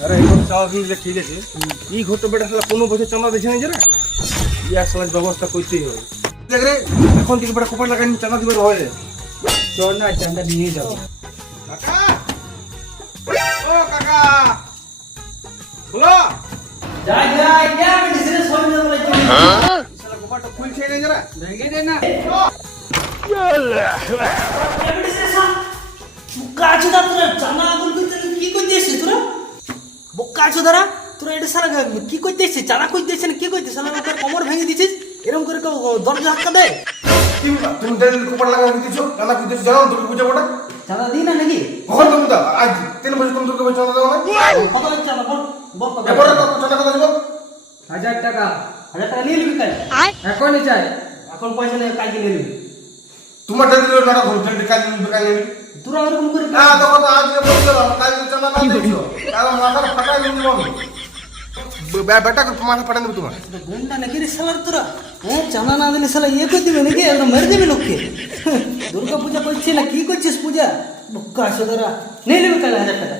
আরে এখন চাঁদা দিলে ঠিক আছে, এই ঘরটা বেটা শালা কোনো বছর চাঁদা দিচ্ছে না যারা ইয়া শালার ব্যবস্থা করতেই হবে। দেখ রে এখন থেকে বেটা কোপার লাগাই চাঁদা দিবার হয়। চল না চাঁদা নিয়ে যাবো। কাকা ও কাকা বলো যাই যাই কে মেডিসিন সরি না বলে শালা কোপারটা খুলছে না যারা ভেঙে দে না বুকাচোদা তোরা জানা আগুন কইতে কি কইতেছিস তোরা বুকাচোদারা তোরা এটা সারা কি কইতেছিস জানা কইতেছিস না কি কইতেছিস সারা তোর কোমর ভেঙে দিছিস এরকম করে দরজা ধাক্কা দে তুমি দেন কোপার লাগাই দিছো চাঁদা দিতেছো জানো তুমি বুঝে বড় জানা দি না নাকি কখন তুমি দাও আজ 3 বছর তুমি তোকে চাঁদা দাও না কত হচ্ছে না বল বল কত এবারে কত চাঁদা কথা দিব 1000 টাকা 1000 টাকা নিয়ে নিবি কাল এখনই চাই এখন পয়সা নেই কালকে নিয়ে নিবি তোমার দাদি দিল না ঘর থেকে কাজ কাজ তোরা ওরকম করে না তখন আজ বলছিলাম কাজ চাঁদা না দিছো আর মাথা ফাটাই দিব আমি বেটা মাথা ফাটাই দেব তোমার গন্ডা নাকি রে শালার তোরা হ্যাঁ জানা না দিলে শালা ইয়ে করে দিবে নাকি একদম মেরে দেবে লোককে দুর্গা পূজা করছিস না কি করছিস পূজা বুকাচোদারা নিয়ে নিবি কাল 1000 টাকা